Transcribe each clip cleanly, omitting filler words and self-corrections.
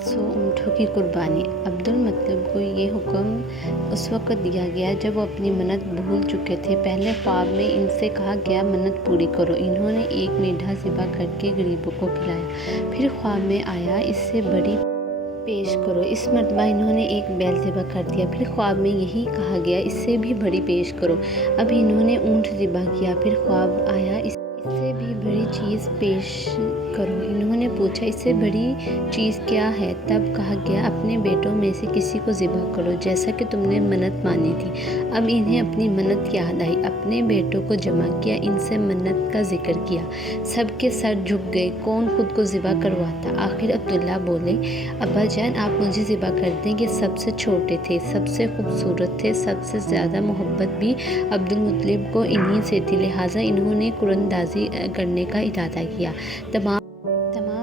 100 ऊँटों की कुर्बानी। अब्दुल मुत्तलिब को ये हुक्म उस वक़्त दिया गया जब वो अपनी मन्नत भूल चुके थे। पहले ख्वाब में इनसे कहा गया मन्नत पूरी करो। इन्होंने एक मेंढा ज़िबा करके गरीबों को खिलाया। फिर ख्वाब में आया इससे बड़ी पेश करो। इस मरतबा इन्होंने एक बैल ज़िबा कर दिया। फिर ख्वाब में यही कहा गया इससे भी बड़ी पेश करो। अब इन्होंने ऊँट ज़िबा किया। फिर ख्वाब आया इससे भी बड़ी चीज़ पेश करो। इन्होंने पूछा इससे बड़ी चीज़ क्या है? तब कहा गया अपने बेटों में से किसी को ज़िबा करो जैसा कि तुमने मन्नत मानी थी। अब इन्हें अपनी मन्नत याद आई। अपने बेटों को जमा किया, इनसे मन्नत का जिक्र किया। सबके सर झुक गए। कौन खुद को ज़िबा करवाता? आखिर अब्दुल्ला बोले, अब्बा जान आप मुझे ज़िबा कर दें। ये सबसे छोटे थे, सबसे खूबसूरत थे, सबसे ज़्यादा मोहब्बत भी अब्दुल मुत्तलिब को इन्हीं से थी। लिहाजा इन्होंने कुरानदाजी करने का इरादा किया। तमाम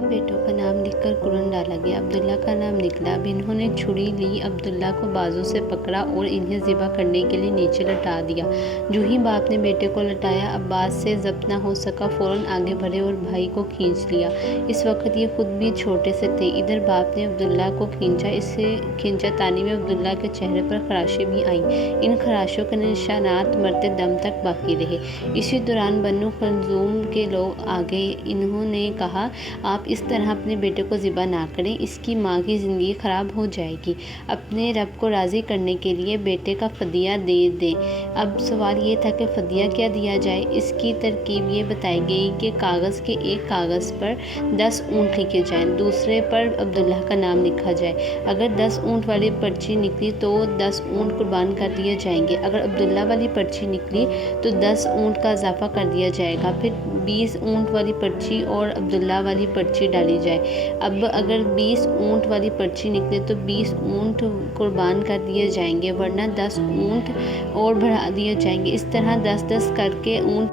बेटों का नाम लिखकर कुरान डाला गया। अब्दुल्ला का नाम निकला। अब इन्होंने छुरी ली, अब्दुल्ला को बाजू से पकड़ा और इन्हें ज़िबा करने के लिए नीचे लटा दिया। जो ही बाप ने बेटे को लटाया, अब्बास से ज़ब्त न हो सका, फ़ौरन आगे बढ़े और भाई को खींच लिया। इस वक्त ये खुद भी छोटे से थे। इधर बाप ने अब्दुल्ला को खींचा। इससे खींचातानी में अब्दुल्ला के चेहरे पर खराशें भी आईं। इन खराशों के निशानात मरते दम तक बाकी रहे। इसी दौरान बन्नू खलज़ूम के लोग आ गए। इन्होंने कहा आप इस तरह अपने बेटे को ज़िबा ना करें, इसकी माँ की ज़िंदगी ख़राब हो जाएगी। अपने रब को राज़ी करने के लिए बेटे का फ़दिया दे दें। अब सवाल ये था कि फ़दिया क्या दिया जाए। इसकी तरकीब ये बताई गई कि कागज़ के एक कागज़ पर 10 ऊँट लिखे जाएँ, दूसरे पर अब्दुल्ला का नाम लिखा जाए। अगर 10 ऊँट वाली पर्ची निकली तो 10 ऊँट कुर्बान कर दिए जाएंगे। अगर अब्दुल्ला वाली पर्ची निकली तो 10 ऊँट का इजाफा कर दिया जाएगा। फिर 20 ऊँट वाली पर्ची और अब्दुल्ला वाली पर्ची डाली जाए। अब अगर 20 ऊँट वाली पर्ची निकले तो 20 ऊँट कुर्बान कर दिए जाएंगे, वरना 10 ऊँट और बढ़ा दिए जाएंगे। इस तरह 10-10 करके ऊँट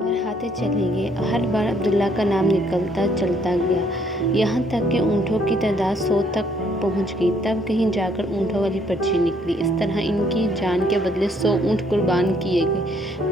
बढ़ाते चलेंगे। हर बार अब्दुल्ला का नाम निकलता चलता गया, यहाँ तक कि ऊँटों की तादाद 100 तक पहुँच गई। तब कहीं जाकर ऊँटों वाली पर्ची निकली। इस तरह इनकी जान के बदले 100 ऊँट कुर्बान किए गए।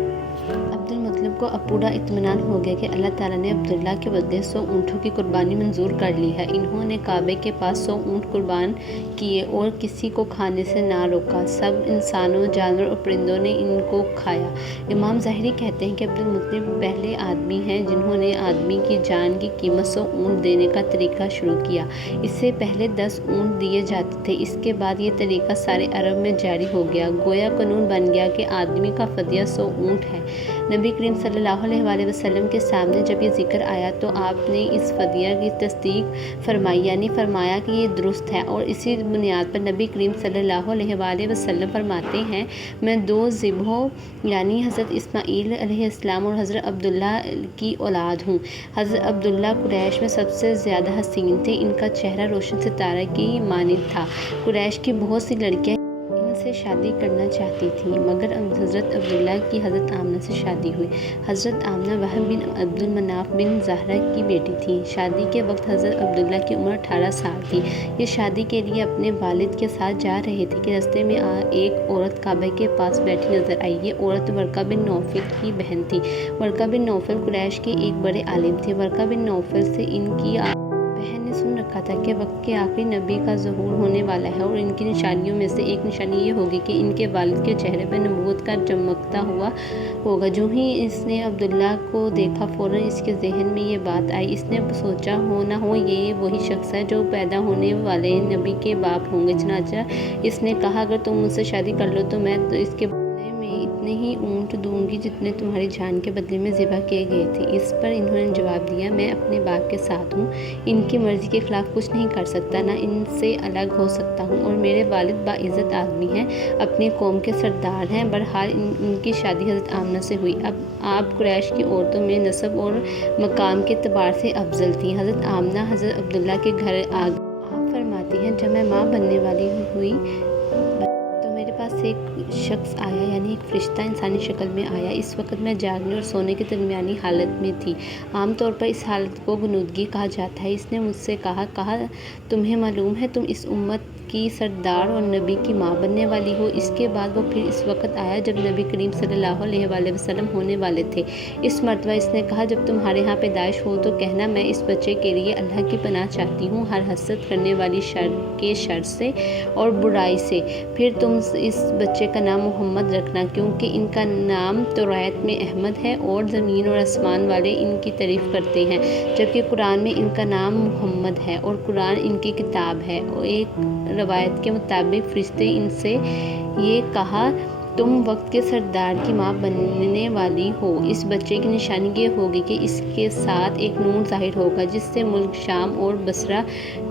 अब्दुल मुत्तलिब को अब पूरा इत्मीनान हो गया कि अल्लाह ताला ने अब्दुल्ला के बदले 100 ऊँटों की कुर्बानी मंजूर कर ली है। इन्होंने काबे के पास 100 ऊँट कुर्बान किए और किसी को खाने से ना रोका। सब इंसानों, जानवर और परिंदों ने इनको खाया। इमाम ज़ाहिरी कहते हैं कि अब्दुल मुत्तलिब पहले आदमी हैं जिन्होंने आदमी की जान की कीमत 100 ऊँट देने का तरीका शुरू किया। इससे पहले 10 ऊँट दिए जाते थे। इसके बाद ये तरीका सारे अरब में जारी हो गया। गोया कानून बन गया कि आदमी का फ़दिया 100 ऊँट है। नबी करीम सल्लल्लाहु अलैहि वसल्लम के सामने जब ये जिक्र आया तो आपने इस फ़दिया की तस्दीक फरमाई, यानी फरमाया कि ये दुरुस्त है। और इसी बुनियाद पर नबी करीम सल्लल्लाहु अलैहि वसल्लम फरमाते हैं, मैं 2 ज़िबहों यानी हज़रत इस्माईल अलैहिस्सलाम और हज़रत अब्दुल्ला की औलाद हूँ। हज़रत अब्दुल्ला कुरैश में सबसे ज़्यादा हसीन थे। इनका चेहरा रोशन सितारा की मानिंद था। कुरैश की बहुत सी लड़कियाँ से शादी करना चाहती थी, मगर हज़रत अब्दुल्ला की हज़रत आमना से शादी हुई। हज़रत आमना वहब बिन अब्दुल मनाफ बिन ज़हरा की बेटी थी। शादी के वक्त हज़रत अब्दुल्ला की उम्र 18 साल थी। ये शादी के लिए अपने वालिद के साथ जा रहे थे कि रास्ते में एक औरत काबे के पास बैठी नजर आई। ये औरत वर्का बिन नौफल की बहन थी। वर्का बिन नौफल कुरैश के एक बड़े आलिम थे। वर्का बिन नौफल से इनकी बहन ने सुन रखा था कि वक्त के आखिरी नबी का ज़हूर होने वाला है और इनकी निशानियों में से एक निशानी ये होगी कि इनके वालिद के चेहरे पर नबूवत का चमकता हुआ होगा। जो ही इसने अब्दुल्ला को देखा, फ़ौरन इसके जहन में ये बात आई। इसने सोचा हो ना हो ये वही शख्स है जो पैदा होने वाले नबी के बाप होंगे। चनाचा इसने कहा, अगर तुम मुझसे शादी कर लो तो मैं तो इसके इतने ही ऊँट दूंगी जितने तुम्हारी जान के बदले में ज़िबा किए गए थे। इस पर इन्होंने जवाब दिया, मैं अपने बाप के साथ हूँ, इनकी मर्ज़ी के ख़िलाफ़ कुछ नहीं कर सकता, ना इनसे अलग हो सकता हूँ, और मेरे वालिद बाइज़्ज़त आदमी हैं, अपनी कौम के सरदार हैं। बहरहाल इनकी शादी हज़रत आमना से हुई। अब आप कुरैश की औरतों में नस्ब और मकाम के एतबार से अफजल थी। हज़रत आमना हज़रत अब्दुल्ला के घर आप फरमाती हैं, जब मैं माँ बनने वाली हुई से एक शख्स आया, यानी एक फरिश्ता इंसानी शक्ल में आया। इस वक्त मैं जागने और सोने की दरमियानी हालत में थी। आम तौर पर इस हालत को गुनूदगी कहा जाता है। इसने मुझसे कहा, तुम्हें मालूम है तुम इस उम्मत की सरदार और नबी की माँ बनने वाली हो। इसके बाद वो फिर इस वक्त आया जब नबी करीम सल्लल्लाहु अलैहि वसल्लम होने वाले थे। इस मर्तबा इसने कहा, जब तुम्हारे यहाँ पैदाइश हो तो कहना, मैं इस बच्चे के लिए अल्लाह की पनाह चाहती हूँ, हर हसद करने वाली शर से और बुराई से। फिर तुम इस बच्चे का नाम मोहम्मद रखना, क्योंकि इनका नाम तौरात में अहमद है और ज़मीन और आसमान वाले इनकी तारीफ़ करते हैं, जबकि कुरान में इनका नाम मुहम्मद है और कुरान इनकी किताब है। और एक रवायत के मुताबिक फरिश्ते इनसे ये कहा, तुम वक्त के सरदार की माँ बनने वाली हो। इस बच्चे की निशानी ये होगी कि इसके साथ एक नूर ज़ाहिर होगा, जिससे मुल्क शाम और बसरा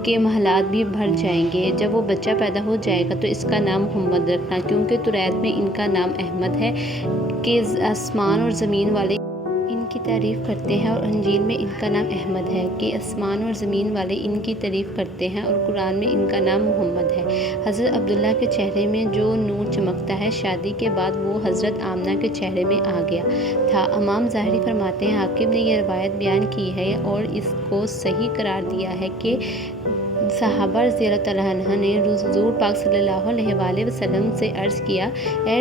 के महलात भी भर जाएंगे। जब वो बच्चा पैदा हो जाएगा तो इसका नाम मोहम्मद रखना, क्योंकि तौरात में इनका नाम अहमद है कि आसमान और ज़मीन वाले इनकी तारीफ़ करते हैं, और इंजील में इनका नाम अहमद है कि आसमान और ज़मीन वाले इनकी तारीफ़ करते हैं, और कुरान में इनका नाम मोहम्मद है। हज़रत अब्दुल्ला के चेहरे में जो नूर चमकता है, शादी के बाद वो हज़रत आमना के चेहरे में आ गया था। इमाम ज़ाहरी फरमाते हैं, हाकिम ने यह रवायत बयान की है और इसको सही करार दिया है कि सहाबा रज़ियल्लाहु तआला अन्हा ने हुज़ूर पाक सल्लल्लाहु अलैहि वसल्लम से अर्ज़ किया, ए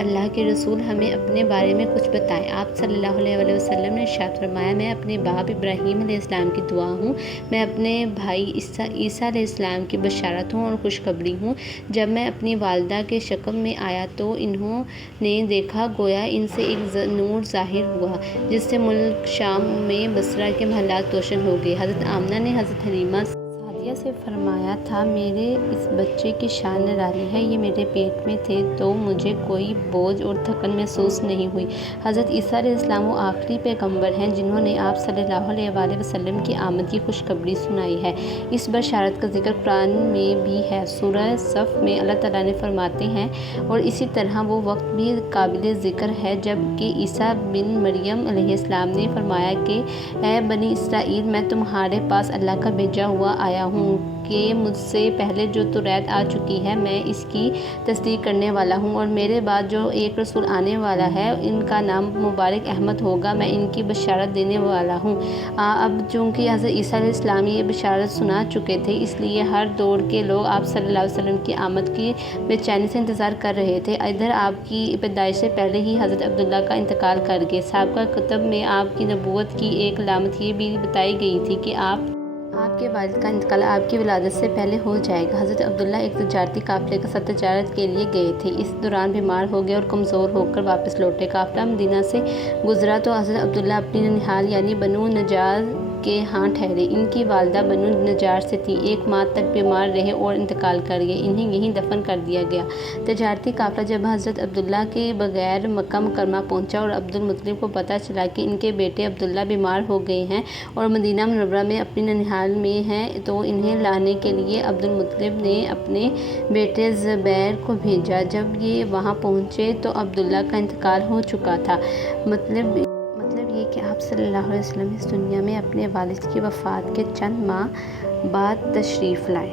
अल्लाह के रसूल, हमें अपने बारे में कुछ बताएं। आप सल्लल्लाहु अलैहि वसल्लम ने इरशाद फरमाया, मैं अपने बाप इब्राहीम अलैहिस्सलाम की दुआ हूँ, मैं अपने भाई ईसा अलैहिस्सलाम की बशारत हूँ और खुशखबरी हूँ। जब मैं अपनी वालिदा के शक्ल में आया तो इन्होंने देखा, गोया इनसे एक नूर ज़ाहिर हुआ, जिससे मुल्क शाम में बसरा के महलात रोशन हो गए। हज़रत आमना ने हज़रत हलीमा से फरमाया था, मेरे इस बच्चे की शान निराली है, ये मेरे पेट में थे तो मुझे कोई बोझ और थकन महसूस नहीं हुई। हज़रत ईसा अलैहिस्सलाम वो आखिरी पैगंबर हैं जिन्होंने आप सल्लल्लाहु अलैहि वसल्लम की आमद की खुशखबरी सुनाई है। इस बशारत का जिक्र कुरान में भी है। सूरह सफ़ में अल्लाह ताला ने फरमाते हैं, और इसी तरह वो वक्त भी काबिल ज़िक्र है जबकि ईसा बिन मरियम अलैहिस्सलाम ने फरमाया कि ऐ बनी इसराइल, मैं तुम्हारे पास अल्लाह का भेजा हुआ आया हूँ कि मुझसे पहले जो तौरात आ चुकी है मैं इसकी तस्दीक करने वाला हूँ, और मेरे बाद जो एक रसूल आने वाला है इनका नाम मुबारक अहमद होगा, मैं इनकी बशारत देने वाला हूँ। अब चूँकि हज़रत ईसा अलैहिस्सलाम ये बशारत सुना चुके थे, इसलिए हर दौर के लोग आप सल्लल्लाहु अलैहि वसल्लम की आमद की बेचैनी से इंतज़ार कर रहे थे। इधर आपकी पैदाइश से पहले ही हज़रत अब्दुल्ला का इंतकाल कर गए। साबिक़ा कुतुब में आपकी नबूवत की एक अलामत ये भी बताई गई थी कि आपके वालिद का इंतकाल आपकी विलादत से पहले हो जाएगा। हज़रत अब्दुल्ला एक तजारती काफ़िले के साथ तजारत के लिए गए थे। इस दौरान बीमार हो गए और कमज़ोर होकर वापस लौटे। काफ़िला मदीना से गुजरा तो हज़रत अब्दुल्ला अपनी ननिहाल यानी बनु नजार के यहाँ ठहरे। इनकी वालिदा बनु नजार से थी। 1 माह तक बीमार रहे और इंतकाल कर गए। इन्हें यहीं दफन कर दिया गया। तजारती काफ़िला जब हज़रत अब्दुल्ला के बगैर मक्का मुकरमा पहुँचा और अब्दुल मुत्तलिब को पता चला कि इनके बेटे अब्दुल्ला बीमार हो गए हैं और मदीना मुनव्वरा में अपनी ननिहाल में हैं, तो इन्हें लाने के लिए अब्दुल मुत्तलिब ने अपने बेटे ज़ुबैर को भेजा। जब ये वहाँ पहुँचे तो अब्दुल्ला का इंतकाल हो चुका था। मतलब ये कि आप सल्लल्लाहु अलैहि वसल्लम इस दुनिया में अपने वालिद की वफ़ात के चंद माह बाद तशरीफ़ लाए।